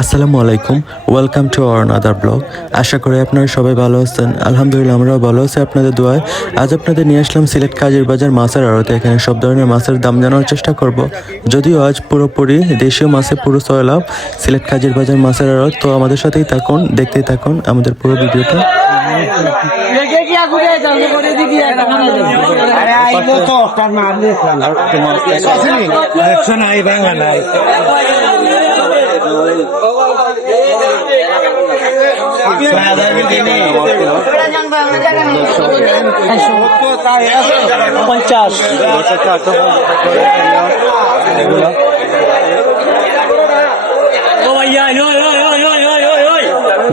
আসসালামু আলাইকুম welcome to our another blog আশা করি আপনারা সবাই ভালো আছেন। আলহামদুলিল্লাহ আমরাও ভালো আছি আপনাদের দোয়ায়। আজ আপনাদের নিয়ে আসলাম সিলেট কাজের বাজার মাছের আড়তে। এখানে সব ধরনের মাছের দাম জানার চেষ্টা করব। যদিও আজ পুরোপুরি দেশীয় মাছে পুরো সয়লাভ সিলেট কাজের বাজার মাছের আড়ত। তো আমাদের সাথেই থাকুন দেখতেই থাকুন আমাদের পুরো ভিডিওটা। আরে আইবো তো নাই।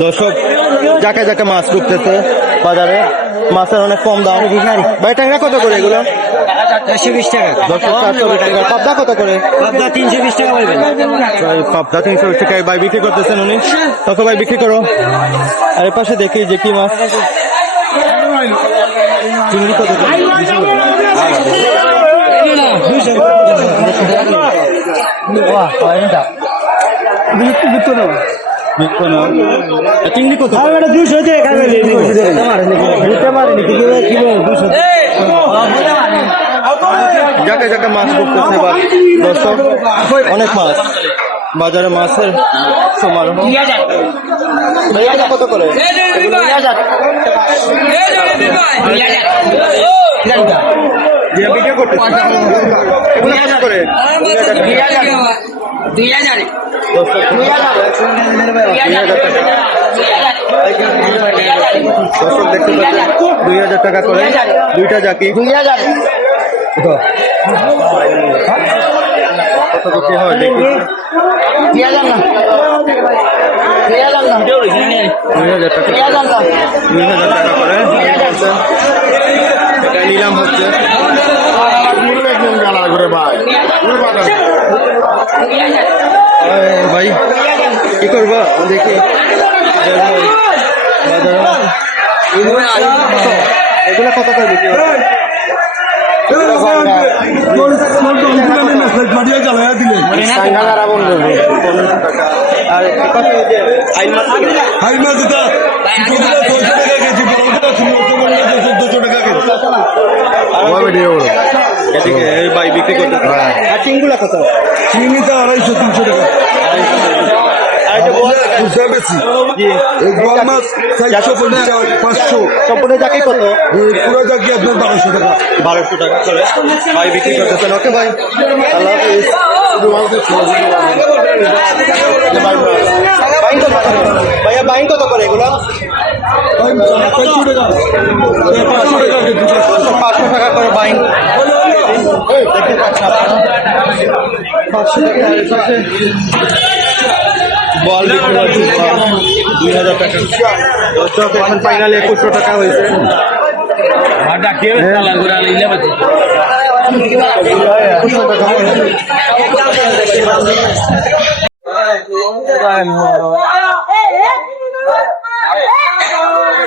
দর্শক, যাকে যাকে মাছ ঢুকতেছে বাজারে, মাছের অনেক কম দাম। ভাই, ট্যাংরা কত করে এগুলো? একশো বিশ টাকা। দর্শক চারশো বিশ টাকা। পাবদা কত করে? আপনার তিনশো বিশ টাকা বলবেন। ভাই পাবদা তিনশো বিশ টাকায় ভাই বিক্রি করতেছেন উনি। ভাই বিক্রি করো। আর পাশে দেখি যে কি মাছ। চিংড়ি কত চিংড়ি কত দুশো যাকে যাকে মাছ করতেছে বা দর্শক অনেক মাছ বাজারে মাছের সমারোহ কত করে দুই হাজার। দর্শক দেখতে পাচ্ছেন দুই হাজার টাকা করে দুইটা জাকি দুই হাজার কত বিক্রি হয় দেখি দুই হাজার না দুই হাজার না দুই হাজার টাকা দুই হাজার না দুই হাজার টাকা করে এটা নিলাম হচ্ছে ভাই কি করব? দেখি। এগুলো কত করে বিক্রি টাকা এদিকে ভাই বিক্রি করতে আর চিংগুলা কত? চিনিটা আড়াইশো তিনশো টাকা আর এটা বল খুচরা বেশি এই গোয়াল মাছ চারশো পঞ্চাশ পাঁচশো। সম্পূর্ণ যাকে কত? পুরো জাকি আপনার বারোশো টাকা। বারোশো টাকা করে। ভাই বিক্রি করতেছেন। ওকে ভাই। আল্লাহ ভাইয়া বাইন কত করে এগুলো? পাঁচশো টাকা। করে বাইন। দেখতে পাচ্ছেন আপনারা? পাঁচশো টাকা। বল বিক্রি বল দুই হাজার টাকা। দর্শক এখন ফাইনালি একুশশো টাকা হয়েছে। একুশশো টাকা হয়েছে এপাশ থেকে দেখি ভাই কত করে গেছে এটা কত করে পঁয়ত্রিশশো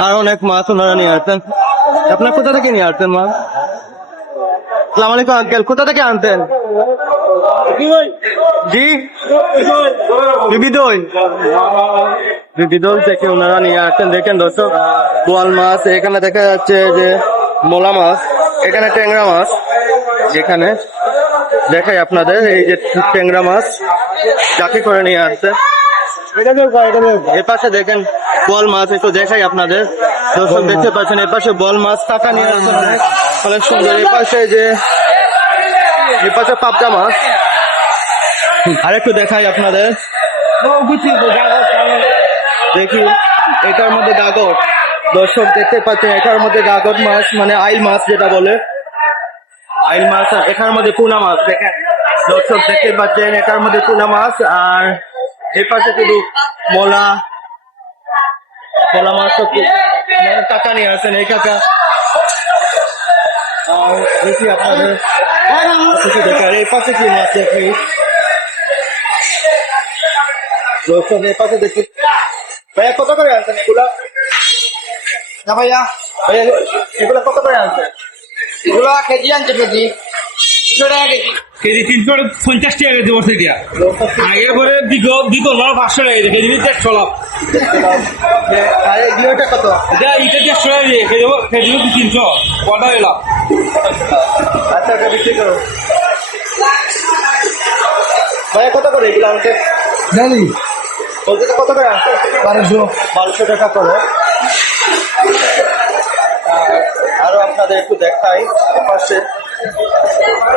আর অনেক মাছ ওনারা নিয়ে আসতেন আপনার কোথা থেকে নিয়ে আসতেন মাছ সালাম আঙ্কেল কোথা থেকে আনতেন জি বিবিদই বিবিদই থেকে ওনারা নিয়ে আসতেন দেখেন দর্শক বোয়াল মাছ এখানে দেখা যাচ্ছে যে মোলা মাছ এখানে ট্যাংরা মাছ যেখানে দেখাই আপনাদের এই যে ট্যাংরা মাছ যাকে করে নিয়ে আসছে। এ পাশে দেখেন বল মাছ একটু দেখাই আপনাদের। দর্শক দেখতে পাচ্ছেন এ পাশে বল মাছ টাকা নিয়ে আসছেন অনেক সুন্দর এ পাশে যে এ পাশে পাবদা মাছ আর একটু দেখাই আপনাদের। দেখি, এটার মধ্যে গাগর। দর্শক দেখতে পাচ্ছেন, এটার মধ্যে গাগর মাছ মানে আইল মাছ যেটা বলে। আইল মাছ এখানের মধ্যে পুনা মাছ, দেখেন। দর্শক দেখতে পাচ্ছেন, এটার মধ্যে পুনা মাছ, আর এই পাশে শুধু মোলা। মোলা মাছ কাকা নিয়ে আসেন, এই কাকা আর দেখি আপনাদের কিছু দেখার এই পাশে কি মাছ দেখি দর্শক এই পাশে দেখি ভাইয়া কত করে আনছেন এগুলা না ভাইয়া ভাইয়া এগুলা কত করে আনছেন এগুলো কেজি আনছে কেজি কেজি তিনশো পঞ্চাশ টাকা কেজি বসে দিয়া। আগের পরে দিগো দিগো নয় পাঁচশো টাকা কেজি কেজি দেড়শো লাভ এটা দেড়শো টাকা কেজি তিনশো। কটা এলাম? আচ্ছা ওটা বিক্রি করো। ভাইয়া কত করে এগুলো আনছে জানি। বলতে তো কত করে বারোশো। বারোশো টাকা করে। আর আরও আপনাদের একটু দেখাই পাশে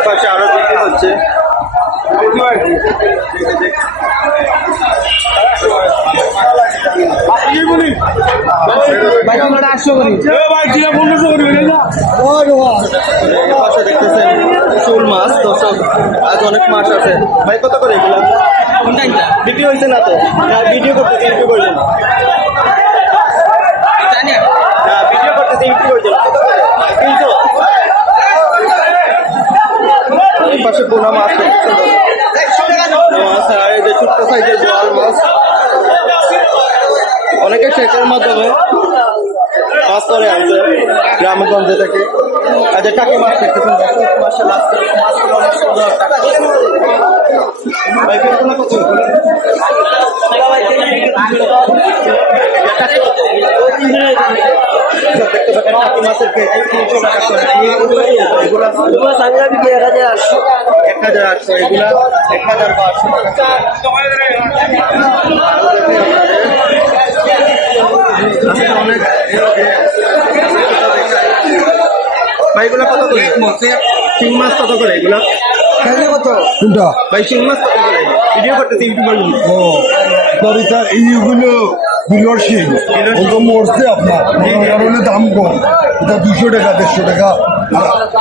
পাশে আরও বিক্রি হচ্ছে। ভাই জিরা পাশে দেখতেছেন চুল মাছ দর্শক আজ অনেক মাছ আছে ভাই কত করে এগুলো বিক্রি হয়েছে না তো ভিডিও করতেছে ইউটিউব করছে না না ভিডিও করতেছে পোনা মাছ আর এই যে ছোট্ট সাইজের জল মাছ অনেকে সেচের মাধ্যমে মাছ ধরে আনছে গ্রামগঞ্জে থেকে। আচ্ছা টাকি। মাছ দেখতেছেন এক হাজার আটশো, এগুলা এক হাজার পাঁচশো। টাকা অনেক ভাই এগুলা কত করে? শিং মাছ কত করে এগুলা? কোনটা? ভাই শিং মাছ কত করে ভিডিও করতেছি ইউটিউবার ও দরিতা এইগুলো বিলর ওগুলো মরছে আপনার। কারণে দাম কম। এটা দুশো টাকা দেড়শো টাকা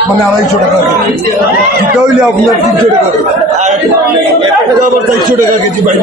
মানে আড়াইশো টাকা সেটা হইলে আপনার তিনশো টাকা আবার চারশো টাকা কেজি বাইরে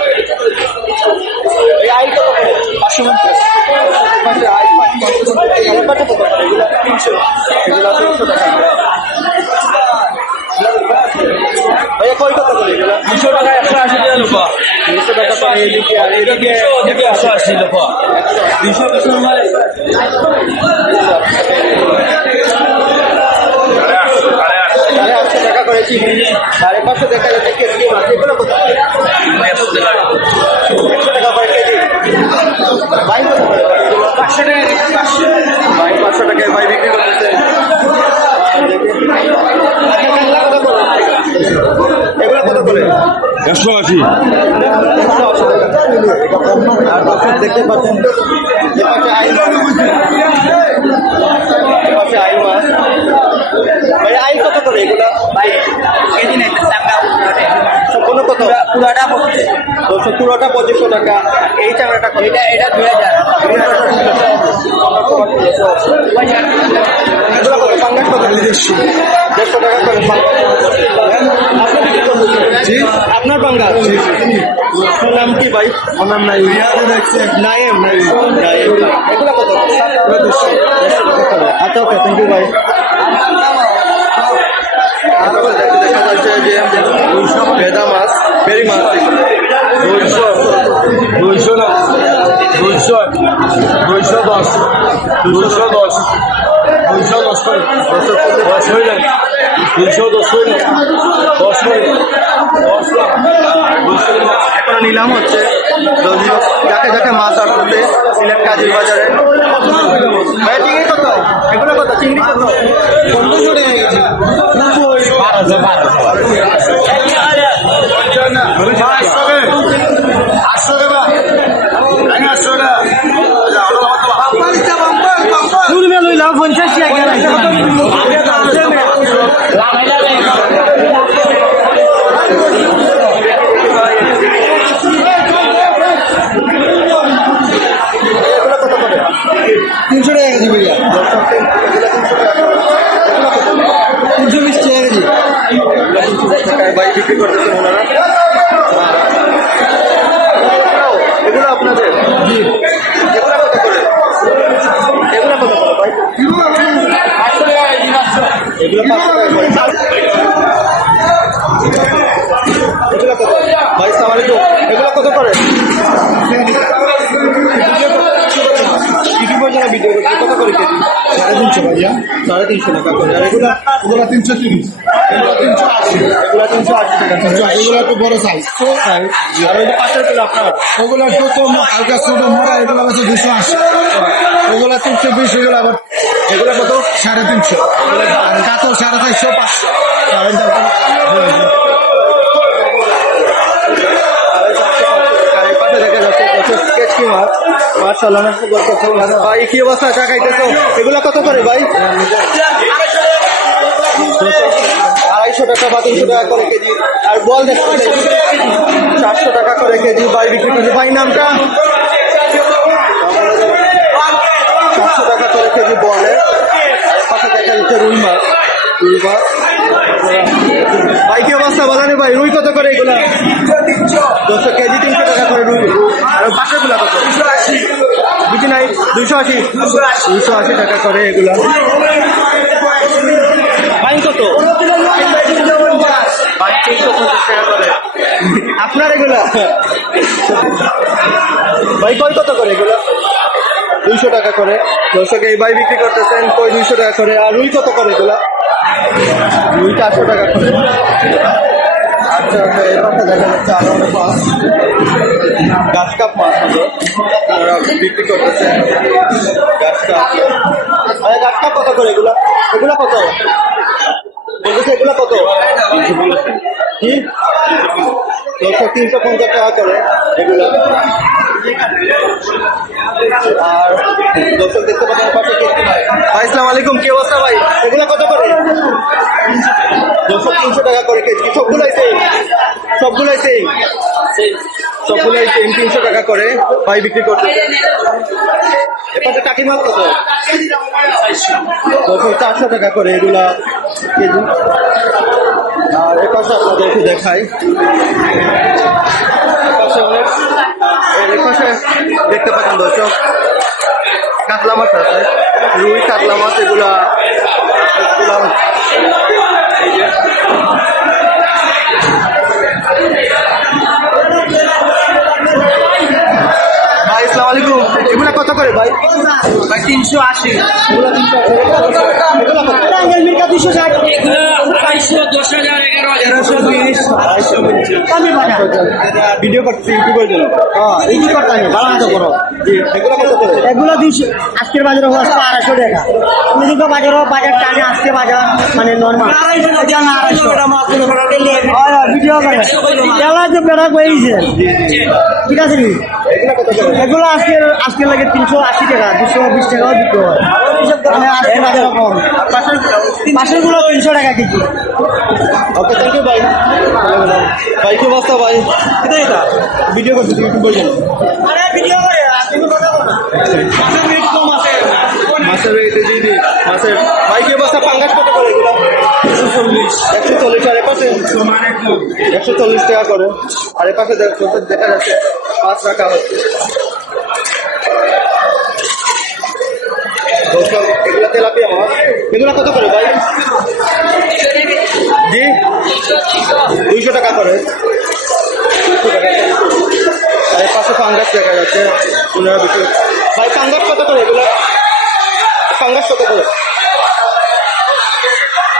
এই আই কত পাঁচশো পঞ্চাশ আই পাঁচশো পঞ্চাশ কত করে এগুলো তিনশো এগুলো তিনশো টাকা ভাইয়া কই কত করে এগুলো দুশো টাকা একশো আশি টাকা লোক তিনশো টাকা করে। এদিকে আর এদিকে এদিকে একশো আশি লোক দুশো দুশো মানে সাড়ে আটশো টাকা করে সাড়ে পাঁচশো দেখা যাচ্ছে কেজি কত একশো টাকা করে কেজি ভাই পাঁচশো টাকা ভাই পাঁচশো। টাকায় ভাই বিক্রি করতেছে। এগুলো কত করে? একশো আশি। আর দর্শক দেখতে পাচ্ছেন আইল কত করে এগুলো সম্পূর্ণ কত পুরাটা দর্শক পুরোটা পঁচিশশো টাকা এই চামড়াটা এটা এটা দুই হাজার এগুলো কত পাঙ্গাস কত দেড়শো দেড়শো টাকা করে জি। আপনার পাঙ্গাস আপনার নাম কি ভাই? আমার নাম নাই নাইম নাইম নাইম। এগুলো কত দেড়শো দেড়শো টাকা করে আচ্ছা ওকে থ্যাংক ইউ ভাই দেখা যাচ্ছে যে ভেদা মাছ বেরি মাছ দুইশো দুইশো না দুইশো দুইশো দশ দুইশো দশ। দুইশো দশ করে দশ হয়ে যাবে দুইশো দশ করে দশ করে এখনও নিলাম হচ্ছে যাকে যাকে মাছ আসতে সিলেট কাজীর বাজারে ভাই চিংড়ি কত এগুলো কত চিংড়ি কত পনেরোশো টাকা গেছে বারোশো বারোশো শুরু লইলাম পঞ্চাশ টাকা তিনশো টাকা কেজি ভাইয়া তিনশো বিশ টাকা কেজি। বাইক বিক্রি করতেছেন ওনারা এগুলো আপনাদের জি এগুলো কত করে এগুলো কত করে ভাই এগুলো পাঁচশো টাকা এগুলো কত ভাই সালাম আলাইকুম এগুলো কত করে কি পর্যন্ত ভিডিও করছে কত করে কেজি সাড়ে তিনশো ভাইয়া। সাড়ে তিনশো টাকা করে। আর এগুলো এগুলো তিনশো তিরিশ। এগুলো তিনশো আশি। এগুলো তিনশো আশি টাকা তিনশো আশি এগুলো একটু বড় সাইজ আর ওই যে পাশেরগুলো আপনার? ওগুলো একটু কম হালকা ছোট মোটা এগুলো হচ্ছে দুশো আশি। ওগুলো তিনশো বিশ এগুলো আবার এগুলো কত? সাড়ে তিনশো। সাড়ে চারশো পাঁচশো সাড়ে চারশো আর এই পাশে দেখা যাচ্ছে প্রচুর কেচকি ভাই, কি অবস্থা? চা খাইতেছো? এগুলো কত করে ভাই? আড়াইশো টাকা বা তিনশো টাকা করে কেজি। আর বল দেখতে চারশো টাকা করে কেজি ভাই বিক্রি করছে। ভাই, নামটা? চারশো টাকা করে কেজি বলে। পাশে দেখা যাচ্ছে রুই মাছ। রুই মাছ। ভাই কি অবস্থা? বলেন ভাই রুই কত করে এগুলা? দুশো কেজি তিনশো টাকা করে রুই। আর পাশেরগুলা কত? বুঝি নাই দুশো আশি। দুশো আশি টাকা করে এগুলা। ভাই কত? আপনার এগুলা? ভাই কই কত করে এগুলা? দুইশো টাকা করে। দর্শক এই ভাই বিক্রি করতেছেন কই দুইশো টাকা করে? আর রুই কত করে এগুলা? রুই চারশো টাকা করে। আচ্ছা আচ্ছা এর পাশে দেখা যাচ্ছে আরও অনেক মাছ। গাছ কাপ মাছ আছে। ওরা বিক্রি করতেছে। গাছ কাপ। গাছ কাপ কত করে এগুলা? এগুলা কত? বলতেছে এগুলা কত? কি? দশশো তিনশো পঞ্চাশ টাকা করে এগুলা। আর দর্শক দেখতে পাচ্ছেন, পাশে ভাই, আসসালামু আলাইকুম। কি অবস্থা, ভাই? এগুলা কত করে দুশো তিনশো টাকা করে কেজি সবগুলাই সেম সবগুলাই সেম তিনশো টাকা করে ভাই বিক্রি করতে। এপাশে কাকি মাছ কত? তখন চারশো টাকা করে এগুলা কেজি। আর এপাশে আপনাদের একটু দেখাই। দেখতে পাচ্ছেন দর্শক, কাতলা মাছ আছে, রুই, কাতলা মাছ, এগুলা এগুলা এগুলা কত করে ভাই? ভাই তিনশো আশি। এগুলা দুশো ষাট। আড়াইশো দশ হাজার বাজার ভিডিও করছি ইউটিউবের জন্য এগুলা দুইশো আজকের বাজারে হচ্ছে আড়াইশো টাকা। তুমি দুটো বাজারও বাজার টানে আজকে বাজার মানে নর্মাল ভিডিও করে। এলা তো বেড়া কইছে ঠিক আছে এগুলা আজকের আজকের লাগে তিনশো আশি টাকা দুশো বিশ টাকাও বিক্রি হয়। মানে তিনশো টাকা কেজি। ওকে থ্যাংক ইউ ভাই ভাই কি অবস্থা ভাই? এটা এটা ভিডিও করছি ইউটিউবের জন্য আরে ভিডিও করে তুমি কথা বলো মাছের রেট জি জি মাছের ভাই কি অবস্থা? পাঙ্গাস কত করে এগুলো? একশো চল্লিশ। একশো চল্লিশ আর এপাশে? একশো চল্লিশ। টাকা করে। আর এপাশে দেখ- দেখা যাচ্ছে পাঁচ রাখা হচ্ছে দর্শক, এগুলা তেলাপিয়া মাছ এগুলা কত করে ভাই? জি? দুইশো টাকা করে। আর পাশে পাঙ্গাস দেখা যাচ্ছে, পনেরো বিশ। ভাই, পাঙ্গাস কত করে এগুলা? পাঙ্গাস কত করে?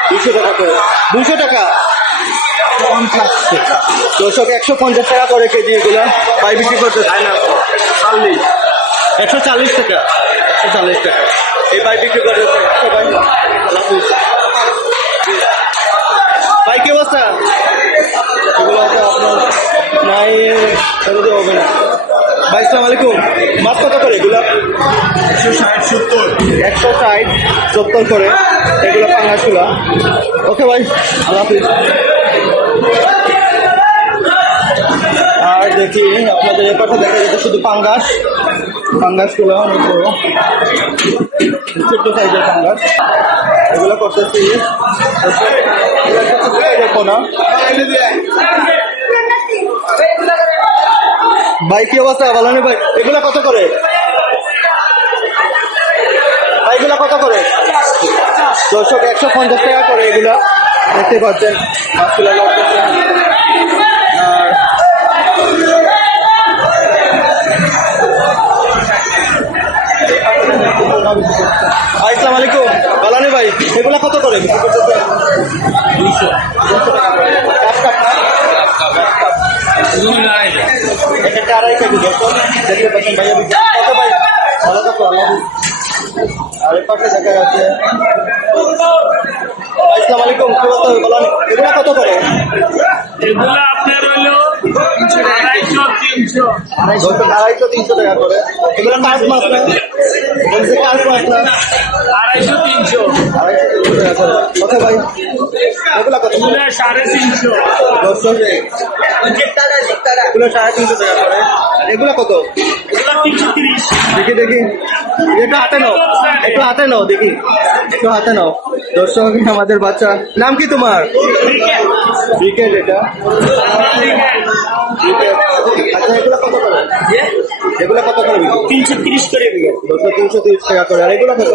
দুইশো টাকা করে। দুশো টাকা? দর্শক, একশো পঞ্চাশ টাকা করে কেজি এগুলা। ভাই, বিক্রি করতে চায় না। চল্লিশ একশো চাল্লিশ টাকা। একশো চাল্লিশ টাকা। এই ভাই বিক্রি করতে একশো ভাই আল্লাহ হাফিজ। ভাই কি অবস্থা? এগুলো হয়তো আপনার নাই এগুলো হবে না। ভাই সালাম আলাইকুম। মাছ কত করে এগুলো? একশো ষাট সত্তর। একশো ষাট সত্তর করে। এগুলো পাঙ্গাসগুলা ওকে ভাই আল্লাহ হাফিজ। আর দেখি আপনাদের এ পাশে দেখা যাচ্ছে শুধু পাঙ্গাস। পাঙ্গাসগুলো অনেক বড় ছোট্ট সাইজের পাঙ্গাস এগুলো করতেছি পোনা ভাই, কি অবস্থা? ভালো নেই ভাই? এগুলা কত করে? ভাই, এগুলা কত করে? দর্শক, একশো পঞ্চাশ টাকা করে এগুলা। দেখতে পাচ্ছেন। মাছগুলা আলাইকুম। ভালো ভাই, এগুলা কত করে? একটা আড়াই কত ভাই? ভালো পাশে দেখা যাচ্ছে। আসসালামু আলাইকুম, কি বলতে বলেন, এগুলা কত করে? এগুলো আপনার হলো আড়াইশো তিনশো টাকা করে। এগুলো কার্প মাছ না? বলছে কার্প মাছ না? আড়াইশো তিনশো। আড়াইশো তিনশো টাকা করে। ওকে ভাই? এগুলা কত? সাড়ে তিনশো। এগুলো সাড়ে তিনশো টাকা করে। আর কত? এগুলো দেখি দেখি। একটু হাতে নাও। একটু হাতে নাও দেখি। একটু হাতে নাও। দর্শক আমাদের বাচ্চা। নাম কি তোমার? ক্রিকেট এটা। আচ্ছা এগুলো কত করে? এগুলো কত করে বিক্রি? তিনশো তিরিশ করে বিঘা দশশো তিনশো তিরিশ টাকা করে। আর এগুলো কত?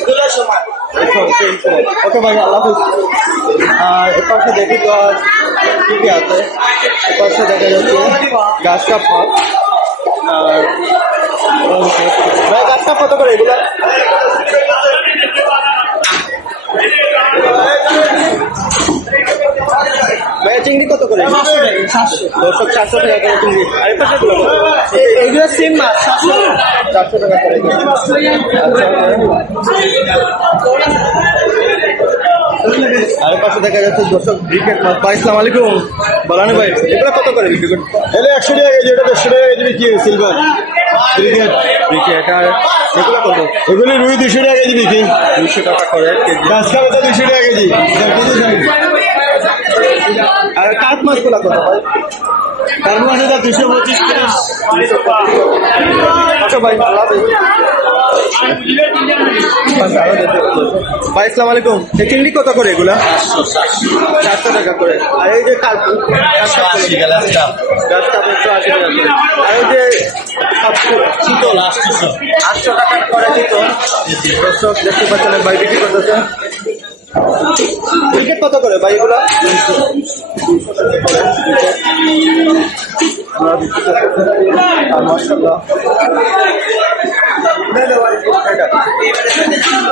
এগুলো সমান। ওকে ভাই? আল্লাহ আর এপাশে দেখি তো কি কি আছে। এপাশে দেখা যাচ্ছে গাছ কাপ মাছ আর ভাই গাছ কত করে এগুলো? চিংড়ি কত করে? দর্শক চারশো টাকা করে চিংড়ি। আর এপাশে গুলো এইগুলো সেম মাছ সাতশো চারশো টাকা করে আচ্ছা। আর পাশে দেখা যাচ্ছে দর্শক ক্রিকেট মাছ। ভাই ইসলাম আলাইকুম। বলানি ভাই এগুলো কত করে বিক্রি এলে একশো টাকা কেজি ওটা দেড়শো টাকা কেজি বিক্রি সিলভার ক্রিকেট ক্রিকেট আর এগুলো কত? এগুলি রুই দুশো টাকা কেজি বিক্রি। দুশো টাকা করে কেজি। গাছ খাবে দুশো টাকা কেজি। আর কাঠ মাছগুলো কত ভাই তার মাসে যা দুশো পঁচিশ তিরিশ আচ্ছা ভাই পাচ্ছি। ভাই ইসলাম আলাইকুম। চিংড়ি কত করে এগুলা? চারশো টাকা করে। আর এই যে আর এই যে চিতল আটশো। টাকা করে দেখতে পাচ্ছেন ভাই বিক্রি করতেছে ক্রিকেট কত করে ভাই এগুলা?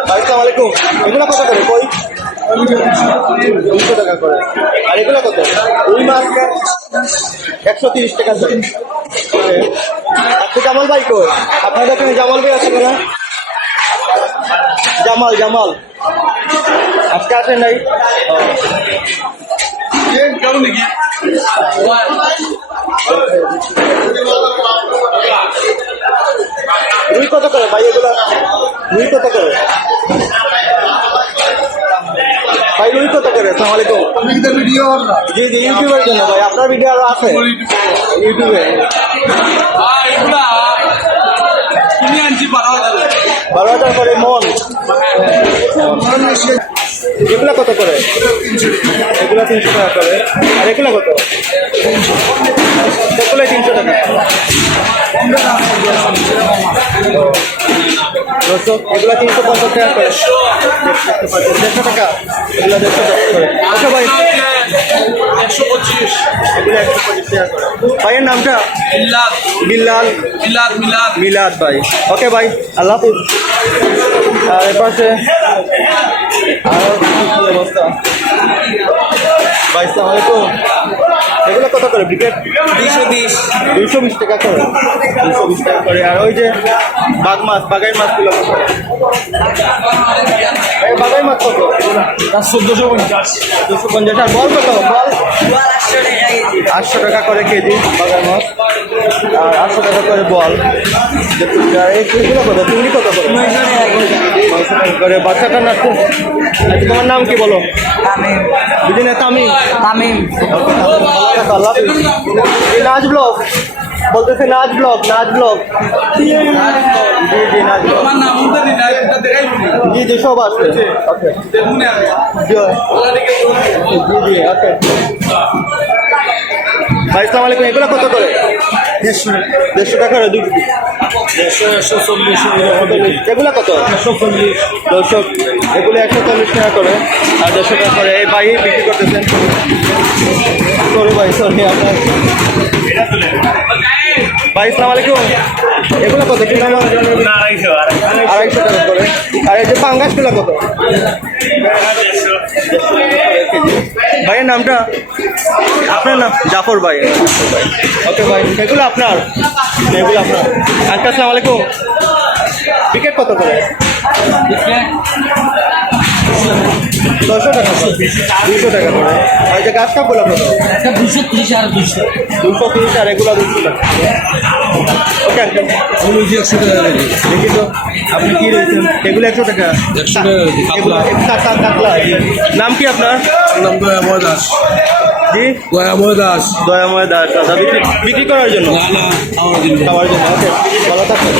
ভাই সালাম আলাইকুম। এগুলো কত করে কই? দুশো টাকা করে। আর এগুলো কত? রুই মাছ একশো তিরিশ টাকা করে। আচ্ছা জামাল ভাই কই? আপনাদের এখানে জামাল ভাই আছে না জামাল জামাল। আজকে আসেন নাই। রুই কত করে ভাই এগুলো? রুই কত করে? ভাই রুই কত করে? আসসালামু আলাইকুম। জি জি ইউটিউবের জন্য ভাই আপনার ভিডিও আরও আছে। ইউটিউবে। বারো হাজার করে মন এগুলা কত করে? এগুলা তিনশো টাকা করে। আর এগুলা কত? সকলে তিনশো টাকা। দর্শক, এগুলা তিনশো পঞ্চাশ টাকা করে। দেড়শো টাকা? এগুলা দেড়শো টাকা করে। আচ্ছা ভাই ভাইয়ের নামটা মিলাদ বিল্লাল মিলাদ মিলাদ মিলাদ ভাই। ওকে ভাই, আল্লাহ হাফিজ। আর এর পাশে আরও অবস্থা। আলাইকুম। এগুলো কত করে ব্রিকেট দুইশো বিশ। দুইশো বিশ টাকা করে। দুইশো বিশ টাকা করে। আর ওই যে বাঘ মাছ বাগাই মাছগুলো কত? বাগাই মাছ কত? চোদ্দশো পঞ্চাশ। দুশো পঞ্চাশ। আর বল কত? বল। আটশো টাকা করে কেজি বাগাই মাছ। আর আটশো টাকা করে বল। আর এই এগুলো কত কত করে নয়শো টাকা করে তোমার নাম কি বলো তামিম বুঝি তামিম তামিম নাচ ব্লগ বলতেছে নাচ ব্লগ নাচ ব্লগ জি জি নাচ ব্লগ জি জি সব আসবে জি জি ওকে ভাই ইসলাম আলাইকুম এগুলো কত করে দেড়শো দেড়শো টাকা করে দুই এগুলো কত দর্শক এগুলো একশো চল্লিশ। টাকা করে। আর দেড়শো টাকা করে। এই বাই বিক্রি করতেছেন? সরি ভাই সরি আপনার ভাই ইসলাম আলাইকুম। এগুলো কত? কি নাম আড়াইশো আড়াইশো। টাকা করে। আর এই যে পাঙ্গাসগুলো কত? ভাইয়ের নামটা? আপনার নাম? জাফর ভাই। ওকে ভাই এগুলো আপনার? এগুলো আপনার। আচ্ছা আসসালামু আলাইকুম। টিকিট কত করে? ছশো টাকা দুশো টাকা করে। আর যে গাছ কত দুশো ত্রিশ আর দুশো। দুশো তিরিশ আর এগুলো দুশো টাকা। ওকে একশো টাকা দেখি তো আপনি কি রয়েছেন? এগুলো একশো টাকা। কাতলা। নাম কি আপনার? নাম দয়াময় দাস। জি? দয়াময় দাস। দয়াময় দাস। দাদা বিক্রি বিক্রি করার জন্য? না না খাওয়ার জন্য। ওকে। ভালো থাকবেন।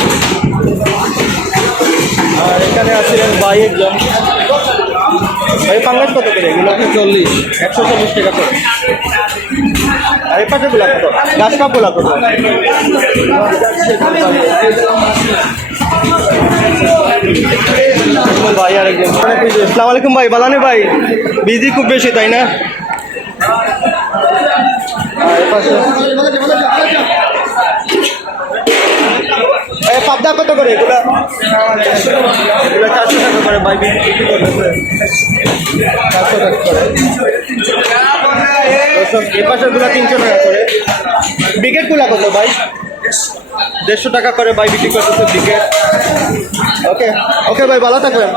আর এখানে আছিলেন ভাই একজন ভাই পাঙ্গাস কত করে এগুলো? চল্লিশ। একশো চল্লিশ টাকা করে। আর পাশে গুলা কত? গাছ কাপগুলা কত? ভাই আর একজন আসসালামু আলাইকুম ভাই বালানে ভাই? বিজি খুব বেশি তাই না? আর পাশে পাবদা কত করে? এগুলা এগুলা চারশো টাকা করে, ভাই, বিক্রি চারশো টাকা করে। এ পাশের তিনশো টাকা করে। বিকেটগুলা কত, ভাই? দেড়শো টাকা করে, ভাই, বিক্রি করতেছে বিকেট। ওকে ওকে, ভাই, ভালো থাকবেন।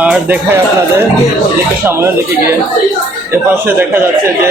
আর দেখাই আপনাদের দিকে সামনে দেখে গিয়ে। এ পাশে দেখা যাচ্ছে যে